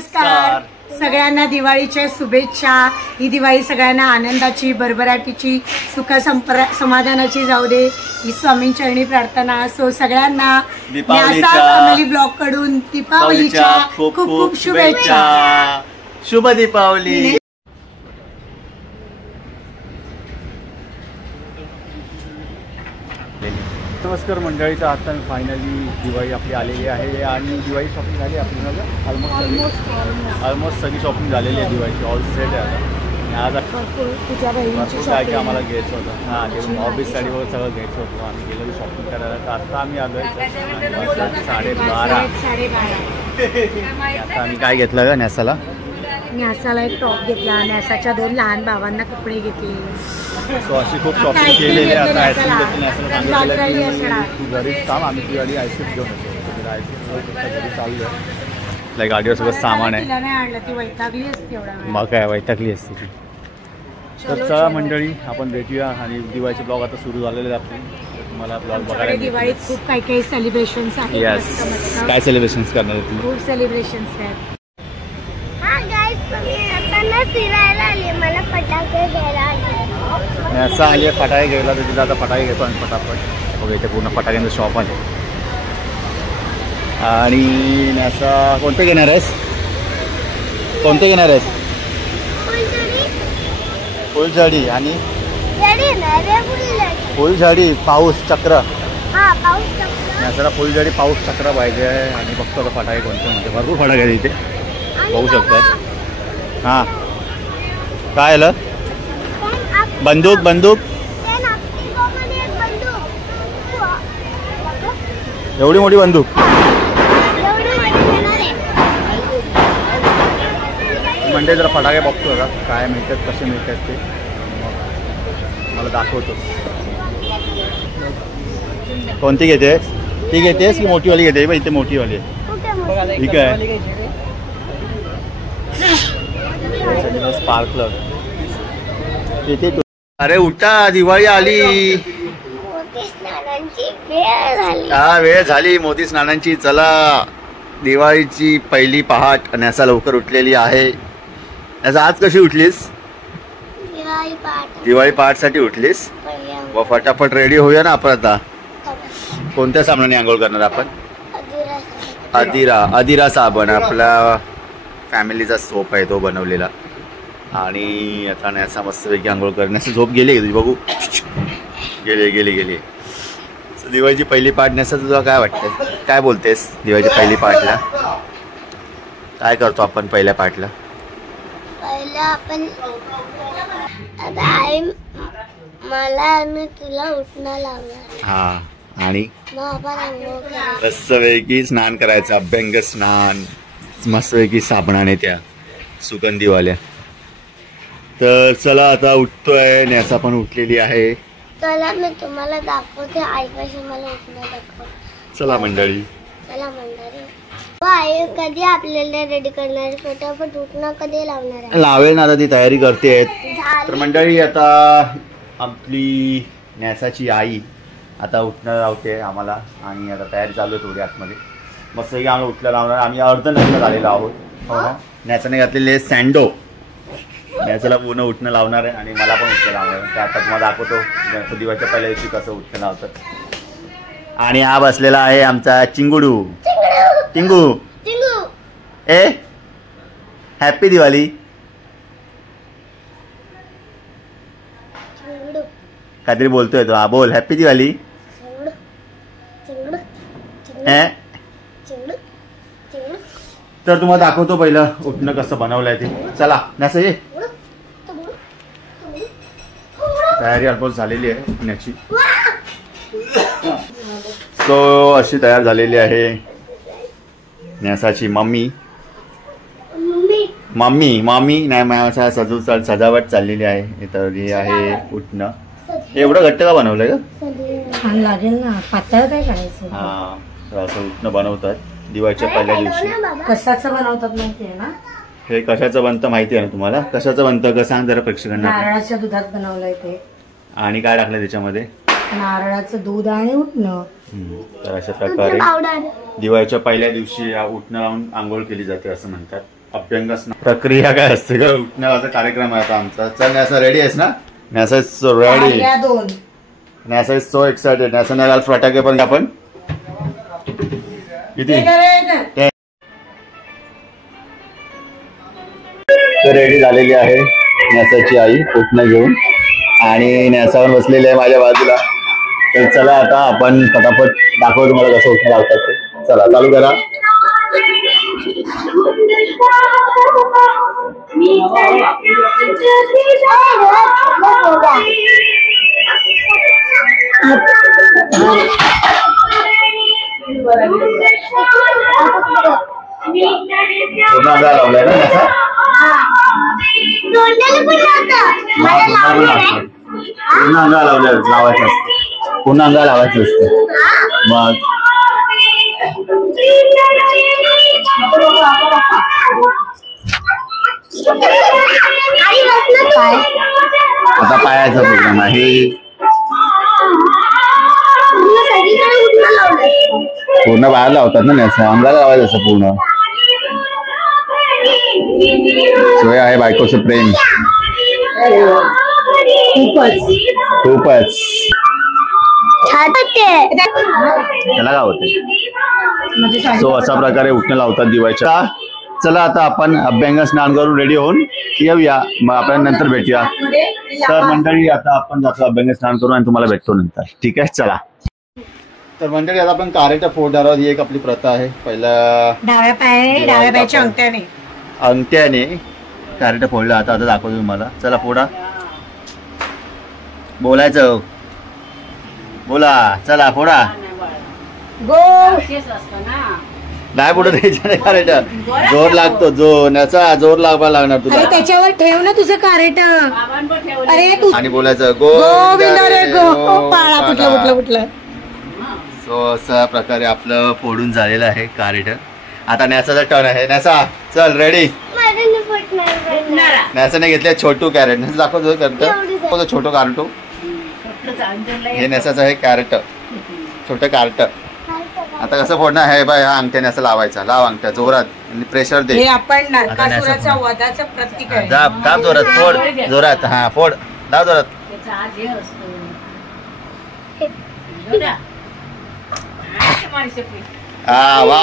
नमस्कार सगळ्यांना दिवाळीच्या शुभेच्छा। ही दिवाळी सगळ्यांना आनंदाची, भरभराटीची, सुख समाधानाची जाऊ दे ही स्वामीं चरणी प्रार्थना। सो सगळ्यांना फॅमिली ब्लॉग कडून दीपावलीच्या खूप खूप शुभेच्छा। शुभ दीपावली। नमस्कार मंडळी, तर आता फायनली दिवाळी आपली आलेली आहे आणि दिवाळी शॉपिंग झाली आपली ऑलमोस्ट सगळी शॉपिंग झालेली आहे दिवाळीची, ऑल सेट आहे आता। आज काय काय आम्हाला घ्यायचं होतं, हां ते ऑफिससाठी वगैरे सगळं घ्यायचं होतं, आम्ही गेलेलो शॉपिंग करायला। तर आता आम्ही आलो आहे 12:30। आता आम्ही काय घेतलं का न्यासाला? न्यासाला एक टॉप घेतला, न्यासाच्या 2 लहान भावांना कपडे घेतले। सो अशी खूप शॉपिंग केलेली आहे। आता आईस्क्रीम घेतली न्यासाला, सांगितलेलं की तू घरी काम, आम्ही तुझ्यासाठी आईस्क्रीम घेऊन येतो। आईस्क्रीम घरी चालू आहे, गाडीवर सगळं सामान आहे। मग काय वैतागली असते ती। तर चला मंडळी आपण भेटूया आणि दिवाळीचे ब्लॉग आता सुरू झालेले आहेत आपले। तुम्हाला ब्लॉग बघायला दिवाळीत खूप काही काही सेलिब्रेशन्स आहेत। यस, काय सेलिब्रेशन्स करणार आहे तुम्ही? खूप सेलिब्रेशन्स आहेत। मला फटाके घ्यायला असं आली फटाके घ्यायला, तर तिला आता फटाके घेतो आणि फटाफट बघा इथे पूर्ण फटाक्यांचं शॉप आहे। आणि असं कोणते घेणार आहेस? कोणते घेणार आहेस? फुलझडी आणि फुलझडी पाऊस चक्र। असं फुलझडी पाऊस चक्र पाहिजे आणि बघतो आता फटाके कोणते म्हणते। भरपूर फटाके आहेत इथे बघू शकतात। हां काय आलं? बंदूक बंदूक एवढी मोठी बंदूक? म्हणजे जरा फटाके बघतो का काय मिळतात, कसे मिळतात ते मला दाखवतो। कोणती घेतेस? ती घेतेस की मोठीवाली घेते? बघ इथे मोठीवाली आहे, ठीक आहे। स्पार्कलर तिथे। अरे उठा, दिवाळी आली, हा वेळ झाली मोती स्नानांची। चला दिवाळीची पहिली पहाट आणि असा लवकर उठलेली आहे। आज कशी उठलीस? दिवाळी पहाटसाठी उठलीस? व फटाफट रेडी होऊया ना आपण। आता कोणत्या साबणाने आंघोळ करणार आपण? अदिरा साबण, आपला फॅमिलीचा सोप आहे तो बनवलेला। आणि आता न्यासा मस्तपैकी आंघोळ करण्याची झोप गेली तुझी, बघू गेली। दिवाळीची पहिली पाठ न्यासा तुला काय वाटतंय? काय बोलतेस दिवाळीच्या पहिली पाठला? काय करतो आपण पहिल्या पाठला? आपण मला आणि तुला उठणं लावणार। हा आणि मस्तपैकी स्नान करायचं, अभ्यंग स्नान मस्तपैकी साबणाने त्या सुगंधीवाल्या। तर चला आता उठतोय, न्यासा पण उठलेली आहे। चला मी तुम्हाला दाखवते, आईपाशी मला उठणं दाखव। चला मंडळी। आई कधी आपल्याला रेडी करणार? फटाफट उठणं कधी लावणार आहे? लावेल ना, आता ती तयारी करते। तर मंडळी आता आपली न्यासाची आई आता उठणं लावते आम्हाला आणि आता तयारी चालू आहे थोडी आतमध्ये। मस्त आम्हाला उठलं लावणार, आम्ही अर्ध नग्न झालेलो आहोत। हो ना, न्यासाने घातलेले सँडो, न्यासाला पूर्ण उठणं लावणार आहे आणि मला पण उठणं लावणार आहे। तर आता तुम्हाला दाखवतो गणपती दिवाळीच्या पहिल्या दिवशी कसं उठणं लावतात। आणि हा बसलेला आहे आमचा चिंगुडू, टिंगू ए हॅपी दिवाळी। काहीतरी बोलतोय तो, हा बोल हॅपी दिवाळी। तर तुम्हाला दाखवतो पहिलं उठणं कसं बनवलंय ते। चला नसं ये, तयारी ऑलमोस्ट झालेली आहे उठण्याची। तो अशी तयार झालेली आहे न्यासाची मम्मी नाही माझ्या सजावट चाललेली आहे। तर हे आहे उठणं। एवढं घट्ट का बनवलंय का? छान लागेल ना, पातळ काय करायचं? हा, तर असं उठणं बनवतात दिवाळीच्या पहिल्या दिवशी। कशाचं बनवतात माहिती आहे ना? हे कशाचं बनतं माहिती आहे ना तुम्हाला? कशाचं बनतं का सांग जरा प्रेक्षकांना। नारळाच्या दुधात बनवलंय ते। आणि काय टाकलं त्याच्यामध्ये? नारळाचं दूध आणि उठणं। तर अशा प्रकारे दिवाळीच्या पहिल्या दिवशी उठणं लावून आंघोळ केली जाते असं म्हणतात. अभ्यंग स्नान प्रक्रिया काय असते का? उठण्याचा कार्यक्रम आहे आता आमचा. चल नॅसा रेडी आहेस ना? Nyasa is so ready. Nyasa is so excited. Nyasa नाही फटाके पण आपण किती रेडी झालेली आहे नॅसाची आई उठणं घेऊन आणि नॅसावर बसलेली आहे माझ्या बाजूला. तर चला आता आपण फटाफट दाखवू तुम्हाला कसं उठणं लावतात ते. चला चालू करा. पूर्ण अंगाला लावलाय ना नॅसा? पूर्ण अंगाला लावायचं असतं. पूर्ण अंगाला लावायचं असतं. मग आता पायाचा प्रोग्राम आहे. पूर्ण बाहेर लावतात ना नॅसा, अंगाला लावायचं असं पूर्ण. सोय आहे बायकोचं प्रेम खूपच. त्याला काय होते. सो अशा प्रकारे उठणं लावतात दिवाळीच्या. चला आता आपण अभ्यंग स्नान करून रेडी होऊन येऊया, मग आपण नंतर भेटूया. तर मंडळी आता आपण जातो अभ्यंग स्नान करून आणि तुम्हाला भेटतो नंतर. ठीक आहे चला. तर मंडळी आता आपण कारेच्या फोडावर ही एक आपली प्रथा आहे. पहिला डाव्या पायाच्या अंगठ्याने कारेट फोडलं. आता दाखवतो तुम्हाला. चला फोडा. बोलायचं बोला. चला फोडा. नाही पुढे द्यायचं कारेट. जोर लागतो. जोर लावायला लागणार तुला. त्याच्यावर ठेव ना तुझं कारेट. अरे आणि बोलायचं गोविंद रे गोपाळा. कुठलं सो अशा प्रकारे आपलं फोडून झालेलं आहे कारेट. आता नॅसाचा टर्न आहे. नॅसा चल रेडी. नॅसाने घेतले छोटू कॅरेट. नॅसा दाखवतो करत छोटं कार्टो. हे नॅसाचं आहे कॅरेट, छोटं कार्ट. आता कसं फोडणं आहे बाय. हा अंगठ्याने असं लावायचा. लाव अंगठ्या जोरात आणि प्रेशर दे. आपण नरकासुराच्या वधाचं प्रतीक आहे. दाब जोरात. फोड जोरात. हा फोड. दाब जोरात. हा वा.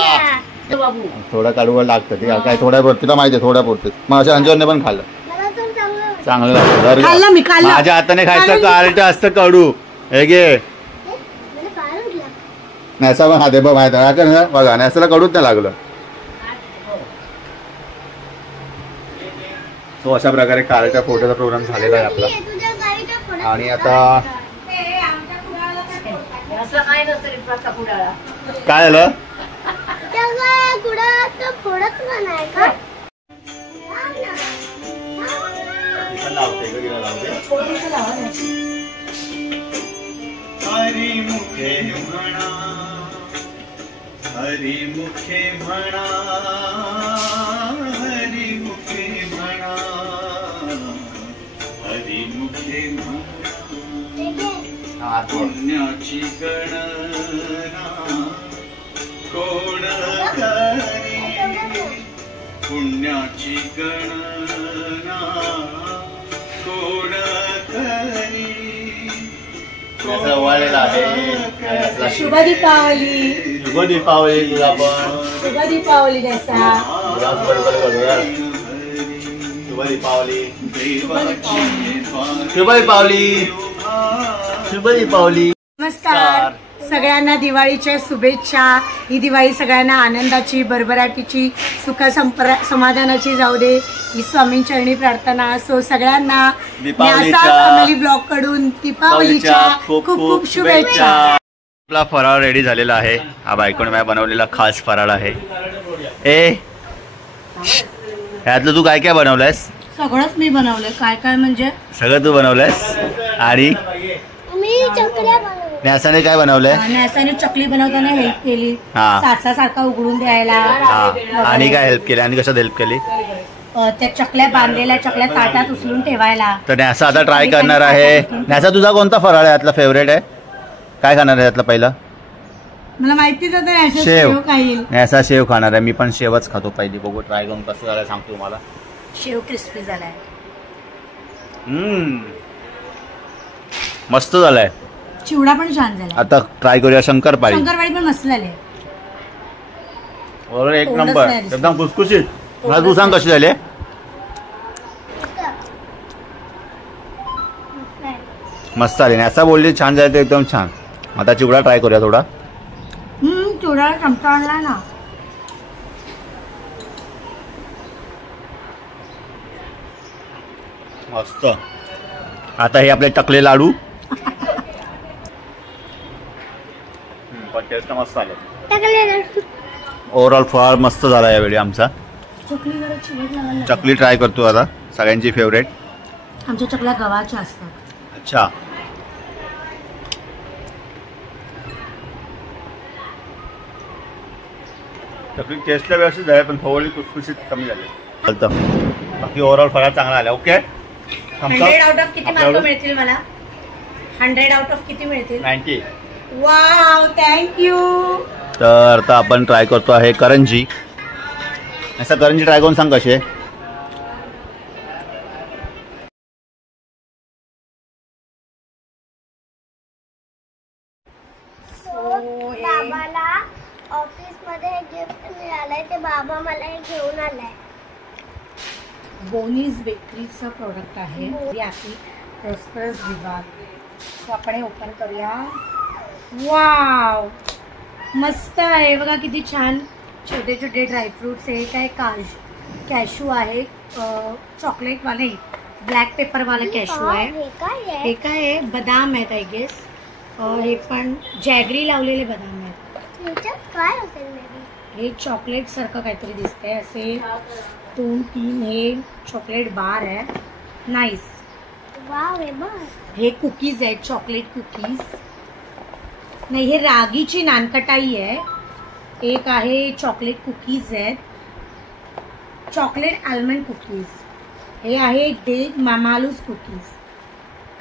थोडं काढू लागतं ते काय. थोड्या पुरतं माहिती आहे. थोड्या पुरतं. मग अशा अंजोरने पण खाल्लं चांगलं लागतं. माझ्या हाताने खायचं कारेट असतं कडू. हे घे. नॅसा पण खाते बघ माहिती आहे बघा. नॅसाला कडूच नाही लागलं. सो अशा प्रकारे कारेच्या फोटोचा प्रोग्राम झालेला आहे आपला. आणि आता काय झालं. हरी मुखे म्हणा. हरी मुखे म्हणा. हरी मुखे म्हणा. हरी मुखे म्हणा. पुण्याची गणना कोण करी. पुण्याची गणना कोण करी. शुभ दीपावली. शुभ दीपावली तुला पण. शुभ दीपावली नॅसा. शुभ दीपावली. शुभ दीपावली. शुभ दीपावली. नमस्कार सगळ्यांना. दिवाळीच्या शुभेच्छा. ही दिवाळी सगळ्यांना आनंदाची, भरभराटीची, सुख समाधानाची जाऊ दे ही स्वामींचरणी प्रार्थना. सो सगळ्यांना फॅमिली ब्लॉग कडून दीपावलीच्या खूप खूप शुभेच्छा. आपला फराळ रेडी झालेला आहे. हा बायकोने माझ्या बनवलेला खास फराळ आहे. ह्यातलं तू काय काय बनवलंयस? सगळंच मी बनवलंय. काय काय म्हणजे सगळं तू बनवलंयस. आणि नॅसाने काय बनवलंय? नॅसाने चकली बनवताना हेल्प केली. सारखा उघडून द्यायला. आणि काय हेल्प केली? आणि कशात हेल्प केली? त्या चकल्या बांधलेल्या चकल्या ताटात उचलून ठेवायला. तर नॅसा आता ट्राय करणार आहे. नॅसा तुझा कोणता फराळ आहे यातला फेवरेट आहे? काय खाणार आहे यातला पहिला? मला माहितीच होतं शेव. शेव खाईल. असा शेव खाणार आहे मी, पण शेवच खातो पहिली. बघू ट्राय करून कसं झालं सांगतो तुम्हाला. शेव क्रिस्पी झालाय. मस्त झालाय. चिवडा पण छान झाला. आता ट्राय करूया शंकरपाळी. शंकरपाळी पण मस्त झाले. एक थोडंच नंबर, नाही दिसत. एकदम खुसखुशीत. मला तू सांग कशी झाले. मस्त आले. असा बोलली छान झाले तर एकदम छान. आता चिवडा ट्राय करूया थोडा. चिवडा चमचा आणला ना. मस्त. आता हे आपले टकले लाडू. पण टेस्ट मस्त आले. ओव्हरऑल फळ मस्त झाला यावेळी आमचा. चकली ट्राय करतो आता, सगळ्यांची फेवरेट. आमच्या चकल्या गव्हाच्या असतात. अच्छा. चकली टेस्टला व्यवस्थित झाली, पण थोडी खुसखुशीत कमी झाली. चालतं. बाकी ओव्हरऑल फळा चांगला आला. ओके. 100 आउट ऑफ किती मार्क मिळतील मला? 100 आउट ऑफ किती मिळतील? 90. Wow, thank you. तर आता आपण ट्राय करतो आहे करंजी. असं करंजी ट्राय करून सांग कशी आहे. बाबाला ऑफिस मध्ये गिफ्ट मिळालंय, ते बाबा मला हे घेऊन आलाय. बोनीज बेकरीचं प्रोडक्ट आहे. आपली प्रॉस्परस विभाग. तो आपण हे ओपन करूया. वाव, मस्त आहे बघा, किती छान. छोटे छोटे ड्रायफ्रुट्स आहे. काय कॅशू आहे. चॉकलेट वाले, ब्लॅक पेपर वाला कॅशू आहे. हे काय आहे? बदाम आहेत आय गेस. हे पण जॅगरी लावलेले बदाम आहेत. काय असेल? हे चॉकलेट सारखं काहीतरी दिसतंय. असे 2-3 हे चॉकलेट बार आहे. नाईस. वाव, हे कुकीज आहेत, चॉकलेट कुकीज. नाही, हे रागीची नानकटाई आहे. एक आहे चॉकलेट कुकीज आहेत. Chocolate almond cookies. हे आहे डेट मामालूज कुकीज.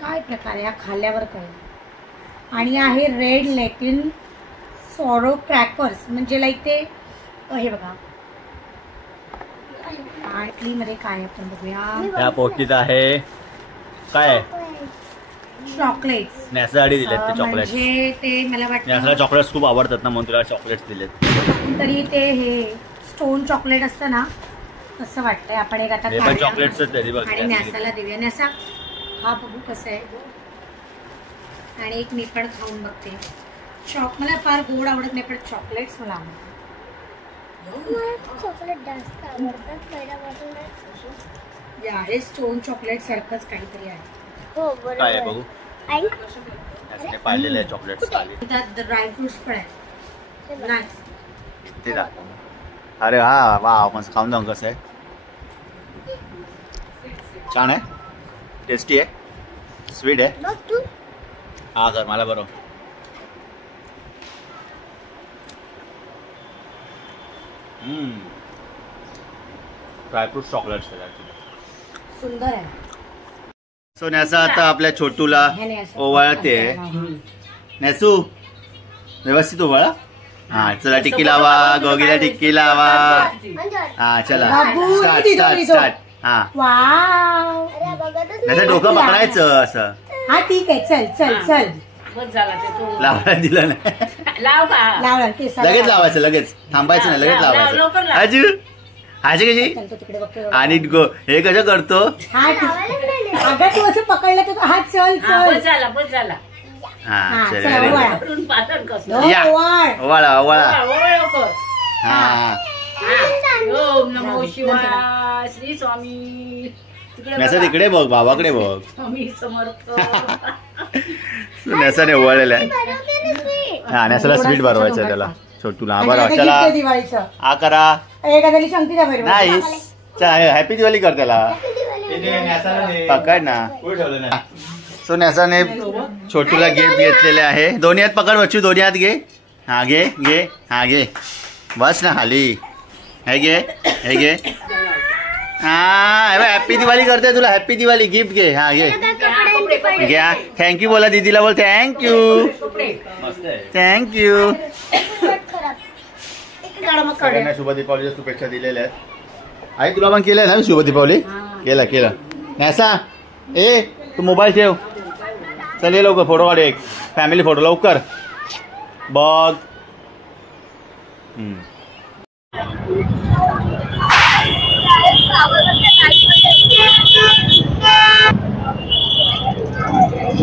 काय प्रकार आहे हा, खाल्ल्यावर कळेल. आणि आहे रेड लॅटिन सॉरो क्रॅकर्स, म्हणजे लाईक ते हे बघा. आणि मध्ये काय आपण बघूया. या पोटीत आहे काय आहे? चॉकलेट्स. नॅसासाठी दिलेत ते चॉकलेट्स. म्हणजे ते मला नॅसाला वाटतं चॉकलेट्स खूप आवडतात ना, म्हणून तुला चॉकलेट्स दिलेत. तरी ते हे स्टोन चॉकलेट असतं ना, तसं वाटतंय. आपण एक आता खाऊया. चॉकलेट्स आणि नॅसाला देऊया. नॅसा हा बघू कसं आहे. आणि एक मी पण खाऊन बघते. मला फार गोड आवडत नाही, पण चॉकलेट्स मला आवडतात. चॉकलेट जास्त आवडतात पहिल्यापासून. आहे स्टोन चॉकलेट सारखंच काहीतरी आहे. हो, काय आहे बरोबर. बघू. आई, पाहिलेले आहे चॉकलेट्स खाली. त्यात ड्रायफ्रुट्स पण आहेत. नाईस. ते दाखव. अरे हा, वा, मस्त. खाऊन जाऊन कसं आहे. छान आहे. टेस्टी आहे. स्वीट आहे. बघ तू. हा कर मला बरोबर. ड्रायफ्रूट चॉकलेट्स सुंदर आहे. सोन्याचा आता आपल्या छोटूला ओवाळते. नॅसू व्यवस्थित ओवाळा. हा, चला टिक्की लावा. गोगीला टिक्की लावा. हा, चला स्टार्ट स्टार्ट स्टार्ट. हा, वाव. त्याचं डोकं पकडायचं असं. हा ठीक आहे. चल चल चल. लावायला दिलं नाही. लावला लगेच लावायचं. लगेच थांबायचं नाही. लगेच लावायचं. आजू आजी कशी. आणि हे कसं करतो. हा ठीक. अगं तू असं पकडलं तर हा चल चल. हा, चल, चल. ओवाळ. या. ओवाळ. ओवाळा ओवाळा. हा, ओम नमो शिवाय. श्री स्वामी. नॅसा तिकडे बघ, बाबाकडे बघ. स्वामी समर्थ. नॅसाने ओवाळलेलं आहे. हा, नॅसाला स्वीट भरवायचं त्याला छोटूला. बरं, चला दिवाळीचं हा करा. एखाद्याला शंकी द्या बरोबर. नाही, हॅपी दिवाळी कर त्याला. पकड ना. सो नॅसाने छोटूला गिफ्ट घेतलेले आहे. दोन्ही हात पकड बच्चू. दोन्ही हात घे. हा घे घे. हा घे. बस ना खाली. हे घे. हे घे. हा, हॅपी दिवाळी करते तुला. हॅपी दिवाळी गिफ्ट घे. हा घे. घ्या. थँक्यू बोला दीदीला, बोल थँक्यू. थँक्यू. सगळ्यांना शुभ दीपावलीच्या शुभेच्छा दिलेल्या आहेत. आई तुला पण केलंय ना शुभ दीपावली? केलं. नॅसा ए तू मोबाईल ठेव. चल ये लवकर फोटो काढू, एक फॅमिली फोटो लवकर बघ.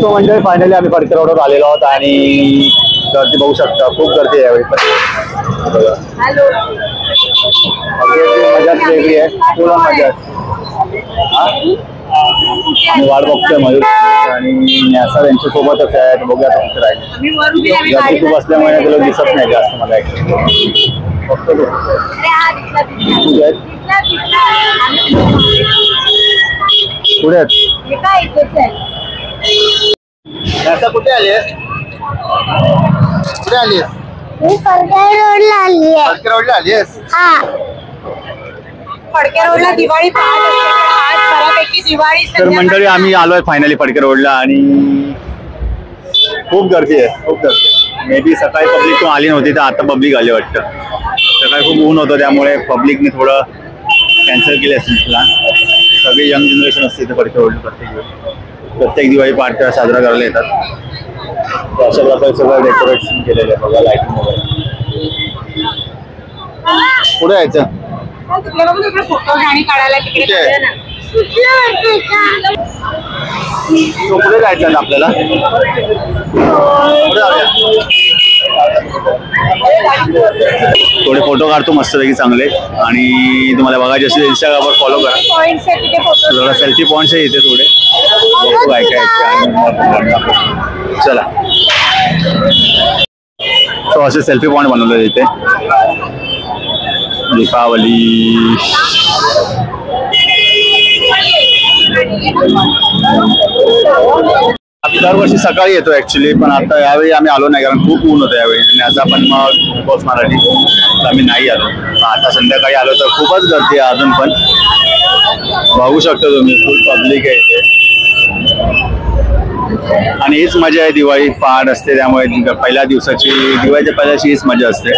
तो म्हणजे फायनली आम्ही फडके रोडवर आलेलो आहोत आणि गर्दी बघू शकता, खूप गर्दी आहे यावेळी. मजाच वेगळी आहे, पूर्ण मजा. आम्ही वाट बघतोय मयूर आणि न्यासा त्यांच्या सोबतच आहे. बघूया तुमचं राहील. गर्दी खूप असल्यामुळे तुला दिसत नाही जास्त मला. फक्त पुढे कुठे आलीस? कुठे आलीस? मी फडके रोडला आली आहे. फडके रोडला आलीस? हा. फडके रोडला दिवाळी पहाट असते, आज बऱ्यापैकी दिवाळी. तर मंडळी आम्ही आलोय फायनली फडके रोडला आणि खूप गर्दी आहे, खूप गर्दी. मे बी सकाळी पब्लिक तो आली नव्हती, तर आता पब्लिक आली वाटतं. सकाळी खूप ऊन होतं त्यामुळे पब्लिकने थोडं कॅन्सल केले असतील प्लॅन. सगळी यंग जनरेशन असते इथे फडके रोडला प्रत्येक दिवाळी पहाट साजरा करायला येतात. अशा प्रकारे सगळं डेकोरेशन केलेलं आहे बघा, लाईटिंग वगैरे. पुढे यायचं फोटो आणि काढायला तिकडे पुढे जायचं ना आपल्याला. थोडे फोटो काढतो मस्तपैकी चांगले आणि तुम्हाला बघायचे असेल इंस्टाग्रामवर फॉलो करा. थोडा सेल्फी पॉइंट्स आहे इथे थोडे काय काय. चला तो असे सेल्फी पॉइंट बनवले इथे. दीपावली दरवर्षी सकाळी येतो ऍक्च्युली, पण आता यावेळी आम्ही आलो नाही कारण खूप ऊन होतं यावेळी. आणि असं पण मग पोस्ट मराठी आम्ही नाही आलो. आता संध्याकाळी आलो तर खूपच गर्दी आहे अजून पण. बघू शकता तुम्ही फुल पब्लिक आहे इथे. आणि हीच मजा आहे, दिवाळी पहाट असते त्यामुळे पहिल्या दिवसाची दिवाळीच्या पहिल्याची हीच मजा असते.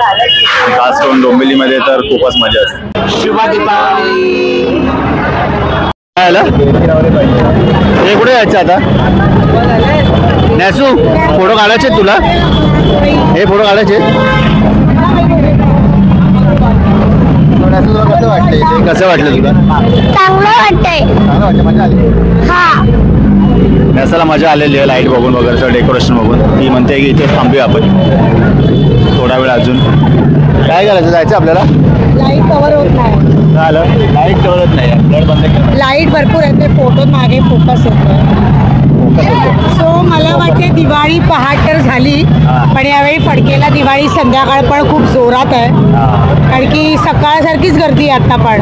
खास करून डोंबिवलीमध्ये तर खूपच मजा असते. शुभ दीपावली. हे कुठे जायचं आता? नॅसू फोटो काढायचे तुला? हे फोटो काढायचे? कसं वाटतंय? कसं वाटलं तुला? चांगलं वाटतंय. चांगलं वाटतं, मजा आली? हा. नॅसाला मजा आलेली आहे लाईट बघून वगैरे सगळं डेकोरेशन बघून. ती म्हणते की इथेच थांबूया आपण थोडा वेळ अजून. काय करायचं, जायचं आपल्याला? लाईट कव्हर होत नाही. झालं लाईट कव्हर होत नाही, लाईट बंद केलं. लाईट भरपूर येते, फोटोत मागे फोकस येतो. सो मला वाटते दिवाळी पहाट तर झाली, पण यावेळी फडकेला दिवाळी संध्याकाळ पण खूप जोरात आहे. कारण की सकाळसारखीच गर्दी आहे आता पण.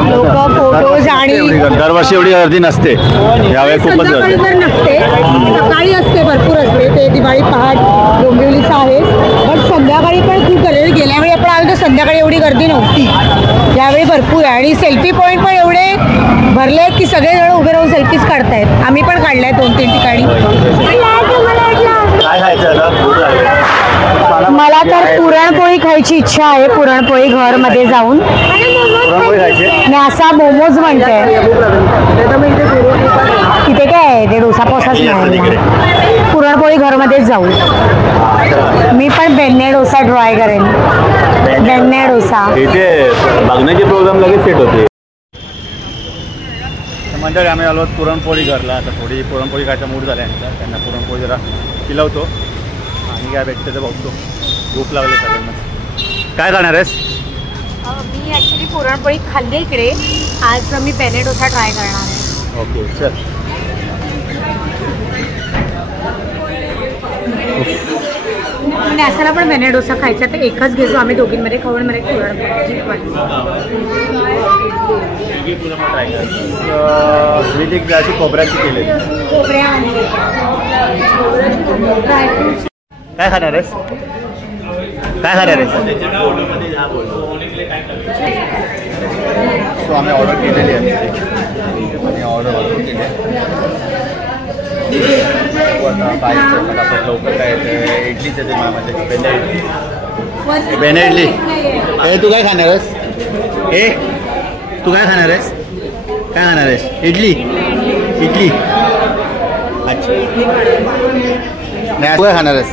लोक फोटोज आणि दरवर्षी एवढी गर्दी नसते, यावेळी खूपच गर्दी नसते. सकाळी असते, भरपूर असते. ते दिवाळी पहाट डोंबिवलीचं आहे, पण संध्याकाळी पण खूप गर्दी. गेल्या वेळी आपण आलो तर संध्याकाळी एवढी गर्दी नव्हती, यावेळी भरपूर आहे. आणि सेल्फी पॉईंट पण एवढे भरले आहेत की सगळेजण उभे राहून सेल्फीज काढतायत. आम्ही पण काढलाय 2-3 ठिकाणी. मला तर पुरणपोळी खायची इच्छा आहे. पुरणपोळी घरमध्ये जाऊन न्यासा मोमोज म्हणते. तिथे काय आहे ते डोसा पोसाच नाही. पुरणपोळी घरमध्येच जाऊ. मी पण बेन्ने डोसा ट्राय करेन. बेन्ने डोसा बघण्याचे प्रोग्राम लगेच सेट होते. मंडळी आम्ही आलो पुरणपोळी घरला. आता थोडी पुरणपोळी खायचा मूड झाला यांचा. त्यांना पुरणपोळी जरा खिलवतो आणि काय भेटते ते बघतो. भूक लागली सगळ्यांना. काय खाणार आहेस? मी ॲक्च्युली पुरणपोळी खाल्ली इकडे. आज मी बेने डोसा ट्राय करणार आहे. ओके चल. नॅसाला पण बेने डोसा खायचा तर एकच घेतो आम्ही दोघींमध्ये. खाऊन मध्ये पुरणपोळी मी एक अशी खोबऱ्याची केली. काय खाणार आहेस? काय खाणार आहेस? सो आम्ही ऑर्डर केलेली आहे आणि ऑर्डर केली आहे. आता बाहेर फटाफट लवकर काय येतं. इडलीच येते माझ्या बेंडा इडली. ए तू काय खाणार आहेस? ए तू काय खाणार आहेस? काय खाणार आहेस? इडली इडली. अच्छा तू काय खाणार आहेस?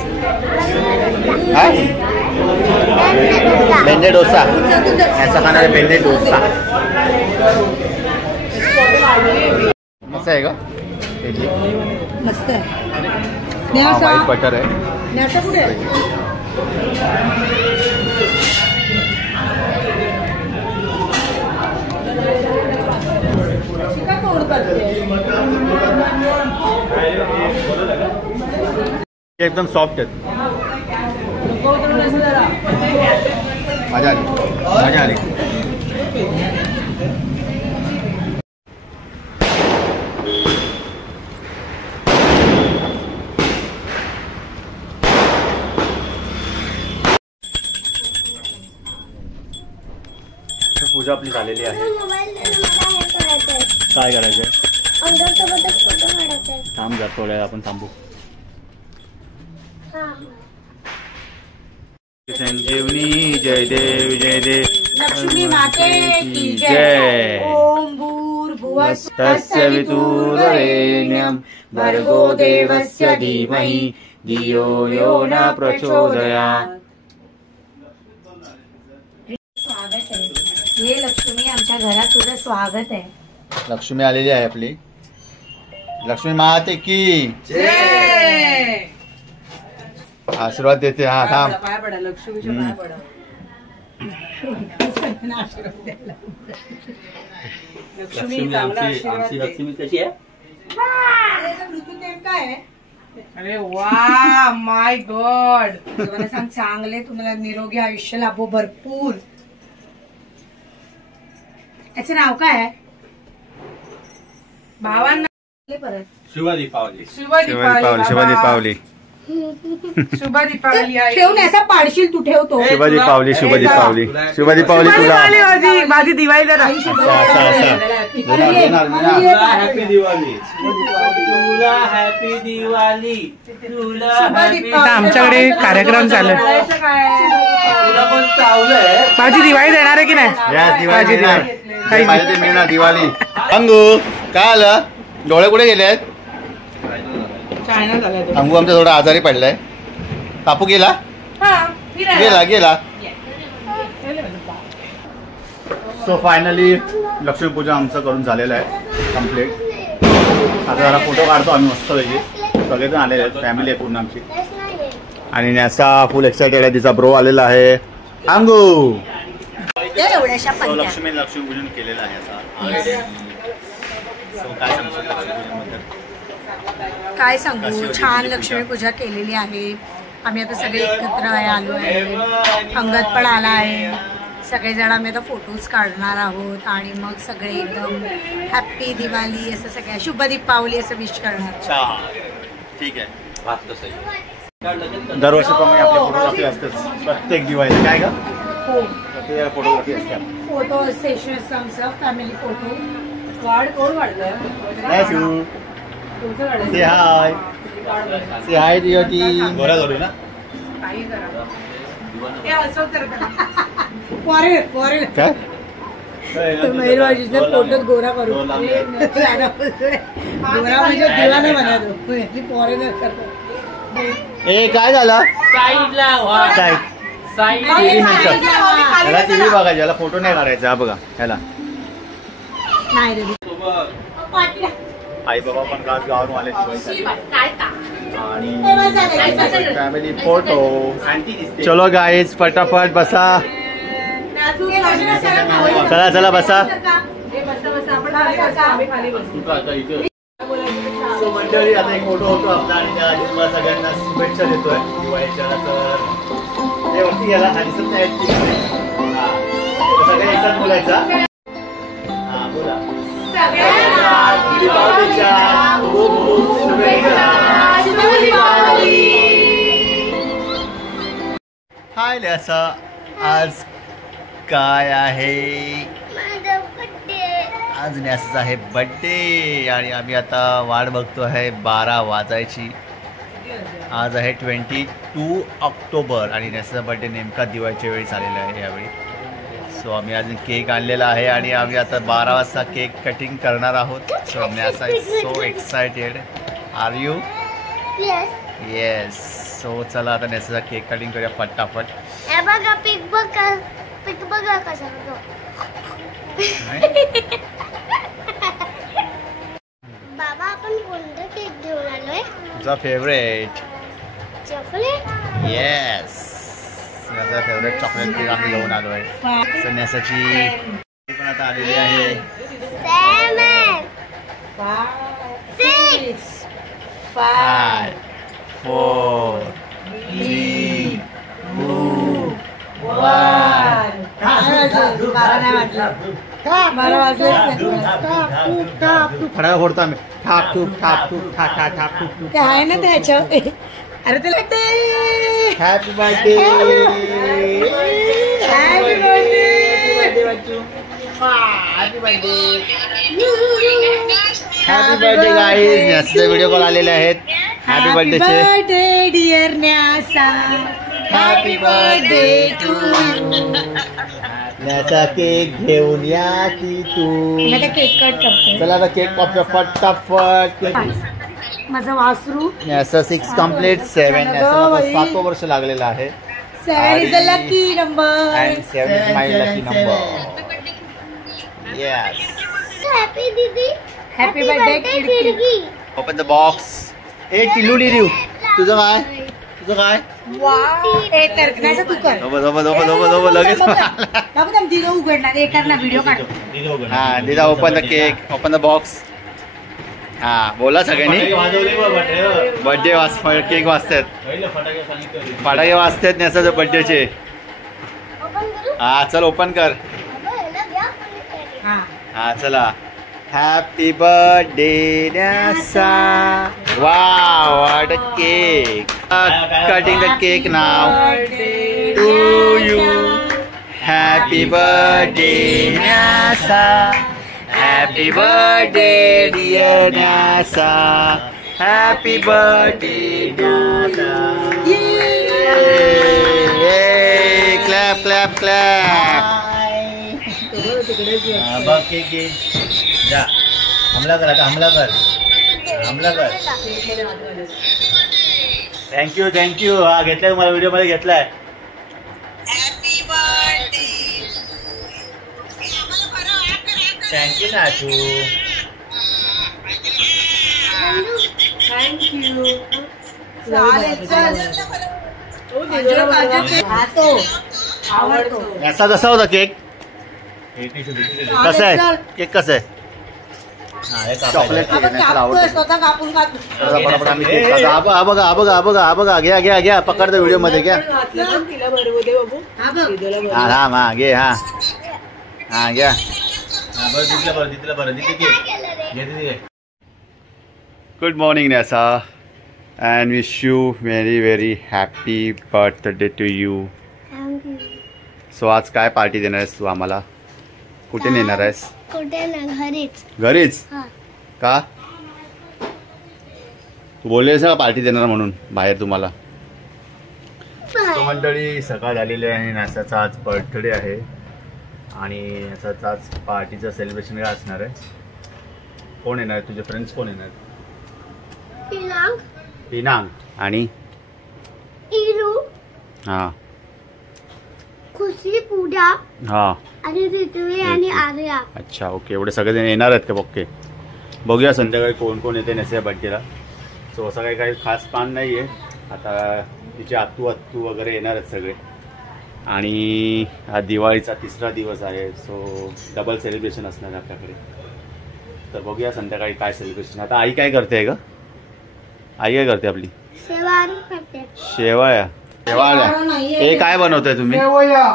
हा बेंडे डोसा. ऐसा खाणार आहे बेंडे डोसा. मस्त आहे का इडली? मस्त आहे. व्हाईट बटर आहे. न्यासा कुठे आहे? एकदम सॉफ्ट आहेत. मजा आली मजा आली. पूजा आपली झालेली आहे. काय करायचंय? थांब जा थोड्या आपण थांबू. संजीवनी जय देव जय देव. लक्ष्मी माते की जय. ओम भूर्भुवः तस्य वितुर्वरेण्यं भर्गो देवस्य धीमहि धियो यो न प्रचोदयात्. स्वागत आहे. हे लक्ष्मी आमच्या घरात तुझं स्वागत आहे. लक्ष्मी आलेली आहे आपली. लक्ष्मी माते की जय. आशीर्वाद देते. हा थांब. पाय पडा लक्ष्मीच्या पाय पडा. लक्ष्मी चांगला आशीर्वाद दे. लक्ष्मी कशी आहे? अरे वा माय गॉड. तुम्हाला सांग चांगले तुम्हाला निरोगी आयुष्य लाभो भरपूर. याचं नाव काय आहे? भावांना परत शुभ दीपावली. शुभ दीपावली. शुभ दीपावली. शुभ दीपावली आहे. ठेवून असा पाडशील तू ठेवतो. शुभ दीपावली. शुभ दीपावली. शुभ दीपावली तुला. माझी दिवाळी जरा. हॅपी दिवाळी. तुला हॅपी दिवाळी. तुला आमच्याकडे कार्यक्रम चालू आहे. तुला पण चावलंय. माझी दिवाळी देणार आहे की नाही? दिवाळी मिळणार दिवाळी. अंगू काय आलं? डोळे कुठे गेले आहेत? चायना झाला. अंगू आमचा थोडा आजारी पडलाय. कापू गेला गेला गेला. सो फायनली लक्ष्मीपूजा आमचं करून झालेलं आहे कम्प्लीट. आता जरा फोटो काढतो आम्ही मस्त पैकी. सगळेजण आलेले आहेत. फॅमिली आहे पूर्ण आमची. आणि न्यासा फुल एक्सायटेड आहे. तिचा ब्रो आलेला आहे अंगू. एवढ्याशा सो लक्ष्मीपूजन केलेलं आहे आता. सो काय सांगतो लक्ष्मीपूजनबद्दल? काय सांगू. छान लक्ष्मीपूजा केलेली आहे. आम्ही आता सगळे एकत्र आलो आहे. अंगद पण आला आहे. सगळेजण आम्ही आता फोटोज काढणार आहोत आणि मग सगळे एकदम हॅप्पी दिवाळी असं सगळ्या शुभ दीपावली असं विश करणार. ठीक आहे. दरवर्षीप्रमाणे आपली फोटोग्राफी असतेच प्रत्येक दिवाळीला. काय का हो प्रत्येक फोटोग्राफी असते. फोटो सेशन असतं आमचं फॅमिली फोटो. वाढ कोण वाढलं? Say hi. Say hi to your team. गोरा करू ना. काही करा. ते असं करतात. काय? मयूरबाजीचा फोटोत गोरा करू. गोरा म्हणजे दिवाना म्हणालो. फॉरेनर करतो. ए काय झालं? साईडला याला टीव्ही बघायची. याला फोटो नाही काढायचा. हा बघा ह्याला. नाही रे आई बाबा पण गावावरून आले आणि फॅमिली फोटो. चलो गाईज फटाफट बसा. चला चला बसा. सो मंडळी आता एक फोटो होतो आपला आणि त्याआधी तुम्हाला सगळ्यांना शुभेच्छा देतोय दिवाळीच्या. तर ते वरती याला दिसत नाही. सगळे एकसाथ बोलायचा. हा बोला. हाय ल्यासा. आज काय आहे? आज न्यासाचा आहे बर्थडे आणि आम्ही आता वाट बघतो आहे 12 वाजायची. आज आहे 22 ऑक्टोबर आणि नेसाचा बर्थडे नेमका दिवाळीच्या वेळी आलेला आहे यावेळी. सो आम्ही अजून केक आणलेला आहे आणि आम्ही आता 12 वाजता केक कटिंग करणार आहोत. So Nesa is so excited. Are you? Yes. So चला आता नेसाचा केक कटिंग करूया फटाफट. बघा पिक बघा कसा बाबा आपण कोणता केक घेऊन आलोय? तुझा फेवरेट चॉकलेट. येस. नेसाचा फेवरेट चॉकलेट केक आम्ही घेऊन आलो आहे. सो नेसाची पण आता आलेली आहे. 7 6 5 4 3 2 1. फटाका फोडतो आम्ही. ठाप ठूप ठाप ठूप ठा ठा ठाप ठूप ठूप. काय ना त्याच्या अरे तुला happy birthday. Happy birthday. Happy birthday guys. नेसाचे व्हिडिओ कॉल आलेले आहेत. हॅपी बर्थडेचे. Birthday dear Nyasa. Happy birthday to you. Nyasa cake घेऊन या की तू. आता केक कट करते. चला आता केक कापतो फटाफट. माझं वासरू. NASA 6 complete 7. नेसाला 7 वर्ष लागलेलं आहे. 7 is the lucky number. And 7 is my lucky number. Yes. Happy दीदी. हॅपी बर्थडे खिडकी. Open the box. ए टिल्लू लिरू. तुझं काय? तुझं काय? वाव. ए तरकण्याचं तू कर. धोबा लगेच. बाबू थांब दिलं उघडणार. ए कर ना व्हिडिओ काढ. हा दिदा open the cake. Open the box. हा बोला सगळ्यांनी. बर्थडे केक वाजतात. फटाके वाजतात नेसाच्या बर्थडेचे. ओपन करू. हा चल ओपन कर. बाबा ह्याला घ्या पण हा. हा चला. Happy birthday Nesa. Wow what a cake. Cutting the cake now to you. Happy birthday Nesa. Happy birthday dear Nesa. Happy birthday Nesa. Clap clap clap. बघ केक घे. जा हमला कर. आता हमला कर. हमला कर. Thank you thank you. हा घेतलाय मला व्हिडिओ मध्ये घेतलाय. थँक्यू नाचू. थँक्यू. चालेल चल. आवडतो. असा कसा होता केक? कसा आहे केक? कसं आहे? चॉकलेट केक आवडतो. स्वतः कापून खातो. पटापट आम्ही केक खातो. हा बघा हा बघा हा बघा हा बघा. घ्या घ्या घ्या. पकडतो व्हिडिओ मध्ये. घ्या. हा हा हा घे. हा हा घ्या. Good morning NASA and wish you very very happy birthday to you. Thank you. So आज काय पार्टी देणार आहेस तू आम्हाला? कुठे नेणार आहेस? कुठे ना घरीच. घरीच हा. का? तू बोललेस ना पार्टी देणार म्हणून बाहेर तुम्हाला. सो मंडळी सकाळ झालेली आहे आणि नासाचा आज बर्थडे आहे आणि याचा आज पार्टीचं सेलिब्रेशन काय असणार आहे? कोण येणार? तुझे फ्रेंड्स कोण येणार? पिनांग. पिनांग आणि इरू. हां खुशी पूजा हां आणि ऋतुवी आणि आर्या. अच्छा ओके. एवढे सगळेजण येणार आहेत का? ओके बघूया संध्याकाळी कोण कोण येते नेसाच्या बर्थडेला. सो असं काही खास प्लॅन नाही आहे. आता तिचे आत्तू वगैरे येणार आहेत सगळे आणि हा दिवाळीचा 3रा दिवस आहे. सो डबल सेलिब्रेशन असणार आहे आपल्याकडे. तर बघूया संध्याकाळी काय सेलिब्रेशन. आता आई काय करते ग? आई काय करते आपली? सेवा करते. शेवया. हे काय बनवताय तुम्ही? शेवया.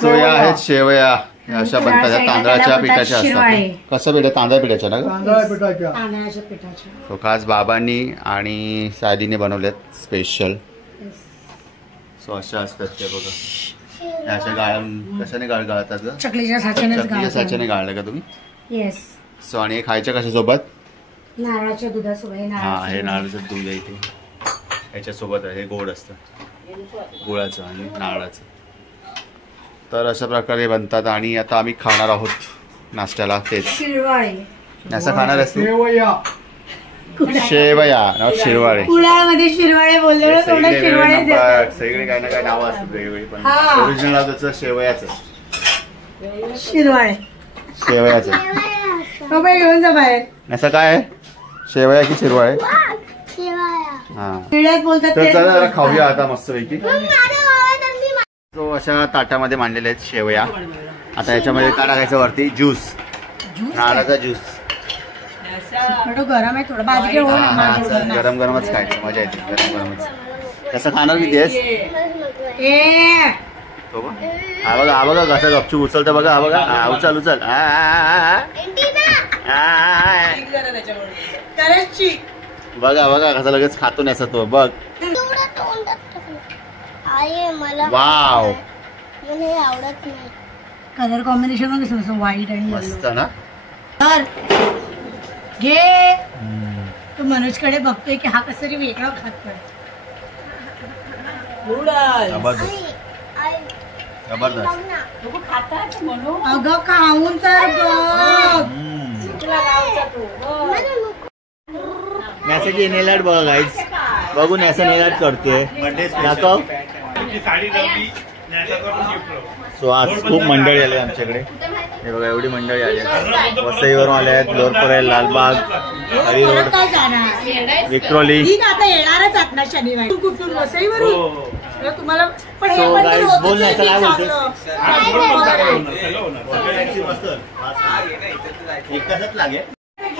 सोया आहेत शेवया. अशा बनतात तांदळाच्या पिठाच्या असतात. कसं पिठा? तांदळा पिठाच्या ना ग? तांदळाच्या पिठाच्या. तो खास बाबांनी आणि सायलीने बनवल्यात स्पेशल. सो अशा असतात ते बघा. अशा कशाने गाळतात ग? चकलीच्या साच्याने. चकलीच्या साच्याने गाळलं का तुम्ही? येस. सो आणि हे खायच्या कशासोबत? नारळाच्या दुधासोबत हा हे नारळाचं दूध आहे इथे, याच्यासोबत हे गोड असतं गुळाचं आणि नारळाचं. तर अशा प्रकारे बनतात आणि आता आम्ही खाणार आहोत नाश्त्याला तेच. शिरवाळे असं खाणार असतो शेवया ना शिरवाळे. पुण्यामध्ये शिरवाळे बोलले ना थोडं शिरवाळे सगळीकडे काही ना काही नावं असतात वेगवेगळी, पण हा. ओरिजिनल नाव त्याचं शेवयाचं. शिरवाळे शेवयाचं बाबा घेऊन जा बाहेर. असं काय आहे शेवया की शिरवाळे? हा पिढ्यात बोलतात तर तेच चला जरा बोलतात. खाऊया आता मस्तपैकी. तो अशा ताटामध्ये मांडलेले आहेत शेवया. आता याच्यामध्ये काय टाकायचं वरती? ज्यूस, नारळाचा ज्यूस. थोडं गरम आहे, थोडं भाजी घेऊन गरम गरमच खायचं, मजा येते गरम गरमच. कसं खाणार किती आहेस? तो बघ. हा बघा हा बघा कसं गपचूप उचलतं बघा. हा बघा हा उचल उचल. बघा बघा कसं लगेच खातो नाही तो बघ. वाव मला आवडत नाही. कलर कॉम्बिनेशन बघ कसं व्हाईट आणि मस्त ना. तर घे तो मनोजकडे बघतोय की हा कसं तरी वेगळा खातोय. जबरदस्त जबरदस्त. अगं खाऊन तर बघ. मॅसेज नेलाट बघा गाईज, बघून असं नेलाट करतोय दाखव. सो आज खूप मंडळी आले आमच्याकडे. हे बघा एवढी मंडळी आली आहेत. वसईवरून आले आहेत, लोरपुरे, लालबाग, हरी रोड, विक्रोली. ठीक आता येणारच आहात ना शनिवारी कुठून वसईवरून. तुम्हाला पण हे So पण guys, होतच बोल ना, आहे आता काय चांगलं.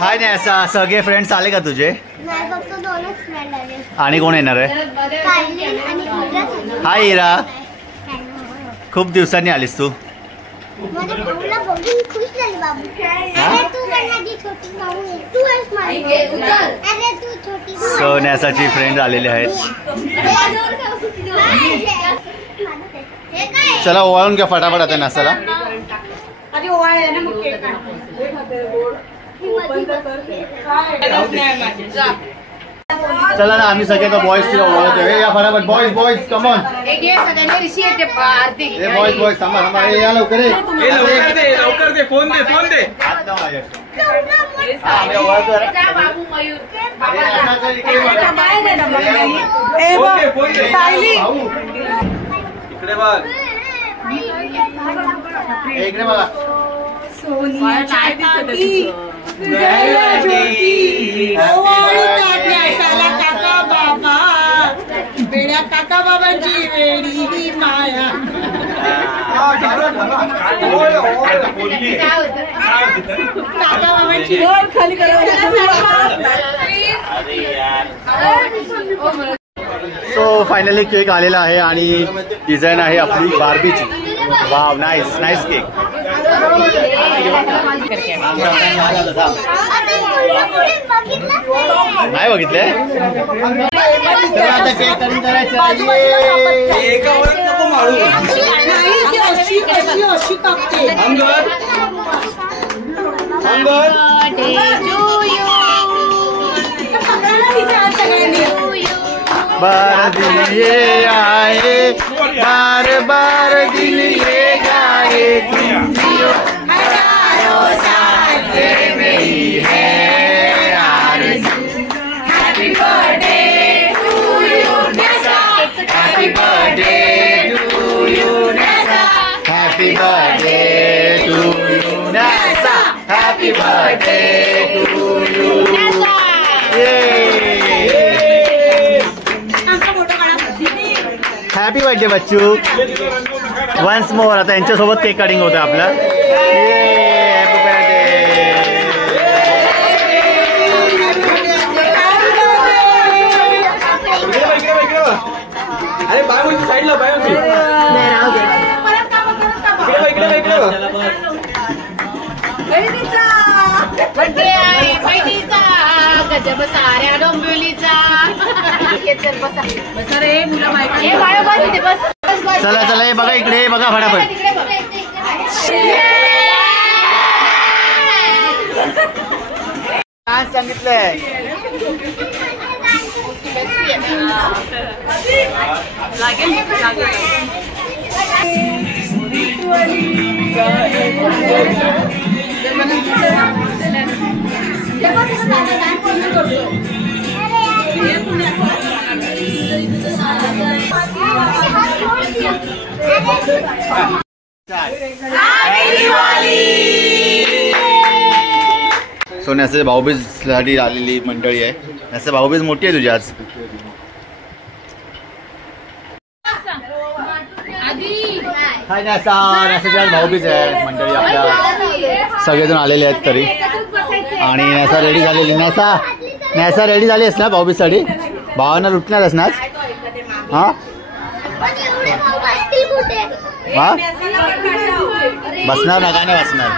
हाय नाही असं सगळे फ्रेंड्स आले का तुझे? नाही फक्त 2च फ्रेंड आले. आणि कोण येणार आहे? कालीन आणि पूजा. हाय इरा, खूप दिवसांनी आलीस तू. माझ्या भाऊला बघून खुश झाली बाबू. अरे तू पण माझी छोटी भाऊ आहे. तू आहेस माझी भाऊ. अरे तू छोटी भाऊ. सो न्यासाची फ्रेंड आलेले आहेत. हे काय? चला ओवाळून घ्या फटाफट आता नासाला. आधी ओवाळले ना मग केक काढतो. चला ना आम्ही सगळे बॉईज तिला ओवाळतो. हे या फटाफट boys boys come on. Boys boys थांबा थांबा. हे या लवकर. लवकर दे फोन दे फोन दे. इकडे बघ. इकडे बघा. वेड्या काका बाबांची वेडी ही माया. काका बाबांची खाली सो फायनली केक आलेला आहे आणि डिझाईन आहे आपली बार्बीची. Wow nice nice cake. नाही बघितले. बार दिन ये आए, बार बार दिन ये जाए, हजारों साल तेरे में ही है आरज़ू. Happy birthday to you Nyasa, happy birthday to you Nyasa, happy birthday to you Nyasa, happy birthday to you Nyasa. Happy birthday बच्चू. Once more. आता यांच्यासोबत केक कटिंग होतं आपलं. Happy birthday. अरे बाय साईडला बाय गजब साऱ्या डोंबिवलीचा. चला चला हे बघा इकडे बघा फटाफट. डान्स सांगितलंय. सो न्यासे भाऊबीजसाठी आलेली मंडळी आहे. न्यासे भाऊबीज मोठी आहे तुझी आज. हाय न्यासा. न्यासाची आज भाऊबीज आहे. मंडळी आपल्या सगळेजण आलेले आहेत तरी. आणि न्यासा रेडी झालेली. न्यासा रेडी झाली आहेस ना भाऊबीजसाठी? भावांना लुटणारच ना आज? हा हा बसणार ना? काय नाही बसणार.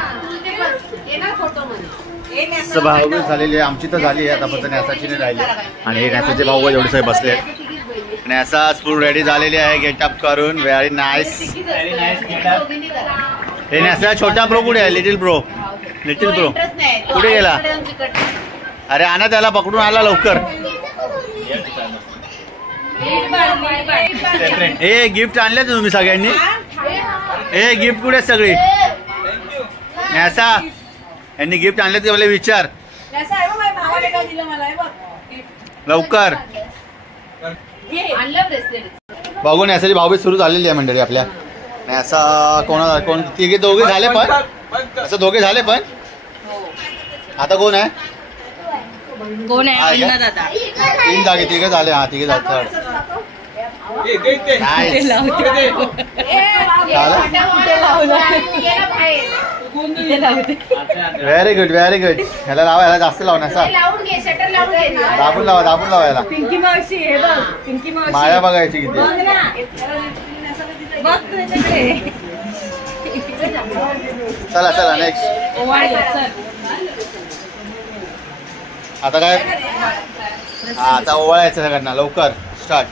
भाऊबीज झालेली आहे आमची तर झाली आहे. आता फक्त न्यासाची नाही राहिली. आणि हे न्यासाचे भाऊ एवढे सगळे बसले आहेत. न्यासा फुल रेडी झालेली आहे गेटअप करून. Very nice. हे न्यासा छोटा ब्रो कुठे आहे? लिटिल ब्रो कुठे गेला? अरे आणा त्याला पकडून आला लवकर. हे गिफ्ट आणले तुम्ही सगळ्यांनी? हे गिफ्ट कुठे सगळी? न्यासा यांनी गिफ्ट आणले ते मला विचार लवकर. बघून न्यासाची भाऊबीज सुरू झालेली आहे मंडळी आपल्या. न्यासा कोण तिघे दोघे झाले पण असं दोघे झाले पण आता कोण आहे? तीन जागे तिघे झाले. हा तिघे झाले. Very good very good. ह्याला लावा. ह्याला जास्त लावा. न्यासा दाबून लावा याला. माया बघायची किती. चला नेक्स्ट. आता काय? आता ओवाळायचं सगळ्यांना लवकर. स्टार्ट.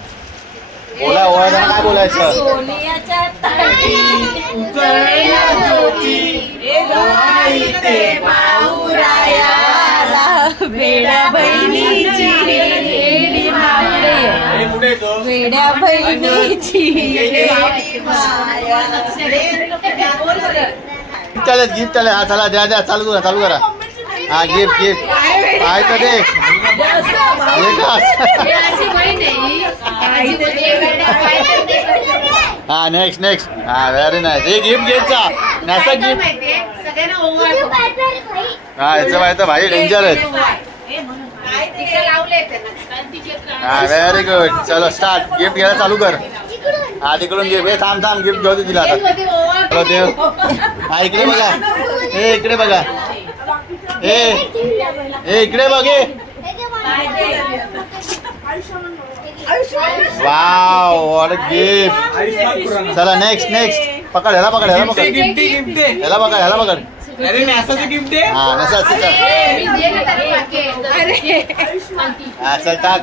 ओवाळायला काय बोलायचं? वेड्या बहिणीची गिफ्ट चालेल. हा चला द्या चालू करा. हा गिफ्ट आहे तर दे. हा नेक्स्ट. हा व्हेरी नाईस. हे गिफ्ट घ्यायचा. न्यासा गिफ्ट. हा याचं माहिती भाई डेंजर आहे. हा व्हेरी गुड. चलो स्टार्ट. गिफ्ट घ्यायला चालू कर. हा तिकडून गिफ्ट. हे थांब गिफ्ट घेऊ तिला आता. देव. हा इकडे बघा. हे इकडे बघा. ए इकडे बघे. Wow what a gift. चला नेक्स्ट. पकड ह्याला बघा. अरे न्यासाचं गिफ्ट आहे. हा नसा चल टाक.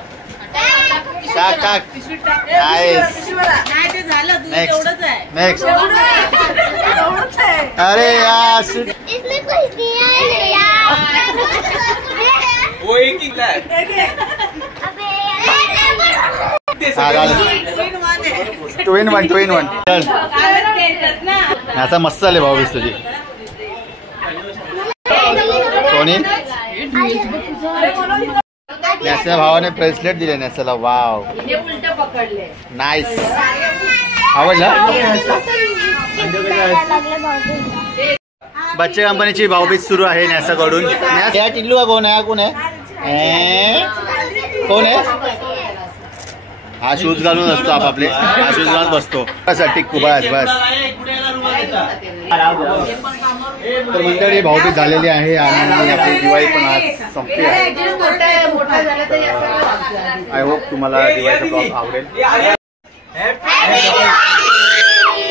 नेक्स्ट. अरे यार इसमें कुछ दिया है यार. वो एक ही है. Two in one. चल न्यासा मस्त झाले भाऊबीज तुझी. कोणी? न्यासाच्या भावाने ब्रेसलेट दिले न्यासाला. Wow nice. आवडला? बच्चे कंपनीची भाऊबीज सुरू आहे न्यासाकडून. न्यासा टिल्लू का कोण आहे? कोण आहे? हा शूज घालून असतो आपले. हा शूज घालून बसतो. टिक्कू बस. तर मंडळी भाऊबीज झालेली आहे आणि आपली दिवाळी पण आज संपली आहे. आय होप तुम्हाला दिवाळीचा ब्लॉग आवडेल.